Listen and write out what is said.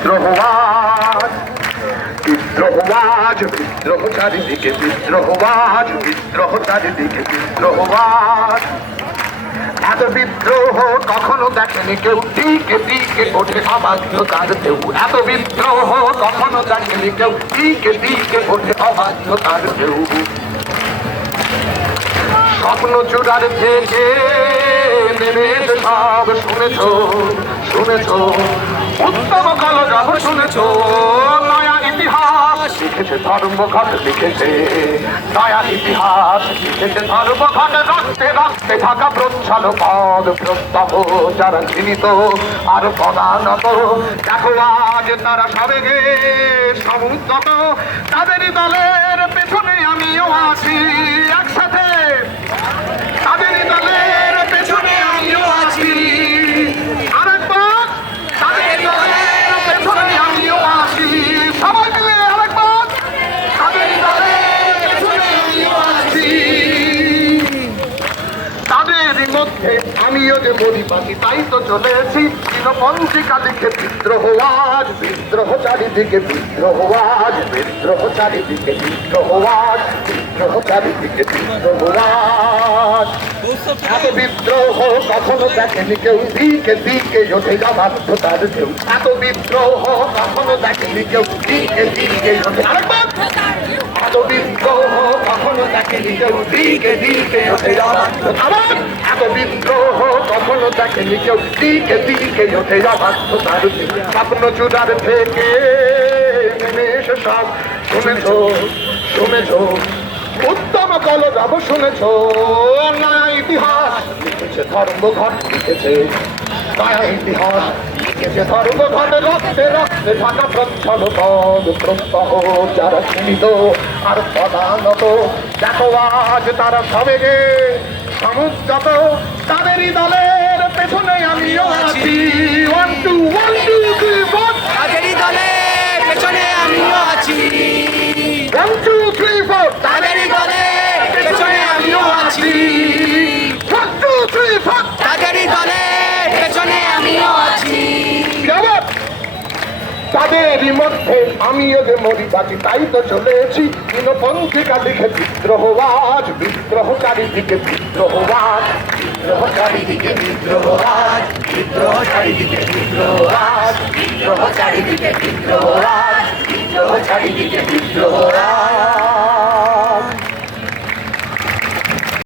বিদ্রোহবাজ বিদ্রোহবাজ বিদ্রোহ চারিদিকে বিদ্রোহবাজ বিদ্রোহ চারিদিকে বিদ্রোহবাজ এত বিদ্রোহ কখনো দেখেনি কেউ দিকে দিকে ওঠে অবাধ্য তার কেউ এত বিদ্রোহ কখনো দেখেনি কেউ দিকে দিকে ওঠে অবাধ্য তার কেউ স্বপ্ন চূড়ার থেকে নেমে সব শুনেছ শুনেছ উত্তম কলরব শুনেছ নয়া ইতিহাস লিখেছে ধর্মঘট লিখেছে নয়া ইতিহাস লিখেছে ধর্মঘট রক্তে রক্তে থাকা প্রচ্ছন্ন পদ প্রত্যহ যারা চিহ্নিত আর পদানত দেখো আজ তারা সবেগে সমুদ্রত তাদেরই দলের পেছনে আমিও আছি একসাথে তাদেরই দলের পেছনে আমিও আছি আরেকবার তাদেরই দলের পেছনে আমিও আছি সবাই মিলে আরেকবার তাদেরই দলের পেছনে আমিও আছি তাদেরই মধ্যে আমিও যে পরিপাটি তাই তো চলেছি পঞ্চিকা লিখে বিদ্রোহবাজ বিদ্রোহ চারিদিকে বিদ্রোহবাজ বিদ্রোহ চারিদিকে বিদ্রোহবাজ বিদ্রোহ চারিদিকে বিদ্রোহবাজ এত বিদ্রোহ কখনো দেখেনি কেউ দিকে দিকে ওঠে বাধ্য তার কেউ এত বিদ্রোহ কখনো দেখেনি কেউ দিকে দিকে ওঠে এত বিদ্রোহ কখনো দেখেনি কেউ দিকে দিকে ওঠে বাধ্য আবার এত বিদ্রোহ কখনো দেখেনি কেউ দিকে দিকে ওঠে বাধ্য তার কেউ স্বপ্ন চূড়ার থেকে নেমে এসে সব শুনেছ শুনেছ উত্তম কলরব শুনেছ নয়া ইতিহাস লিখেছে ধর্মঘট লিখেছে নয়া ইতিহাস লিখেছে ধর্মঘট রক্তে রক্তে থাকা প্রচ্ছন্ন পদ প্রত্যহ যারা চিহ্নিত আর পদানত দেখো আজ তারা সবেগে সমুদ্রত তাদেরই দলের পেছনে আমিও আছি 1 2 1 2 3 4 তাদেরই দলের পেছনে আমিও আছি 1 2 3 4 তাদেরই দলের পেছনে আমিও আছি 1 2 3 4 তাদেরই দলের পেছনে আমিও আছি তাদেরই মধ্যে আমিও যে মরি বাকি তাই তো চলেছি পঞ্চিকা লিখে বিদ্রোহবাজ বিদ্রোহ চারিদিকে বিদ্রোহবাজ বিদ্রোহ চারিদিকে বিদ্রোহবাজ বিদ্রোহ চারিদিকে বিদ্রোহবাজ বিদ্রোহ চারিদিকে বিদ্রোহবাজ বিদ্রোহ চারিদিকে বিদ্রোহবাজ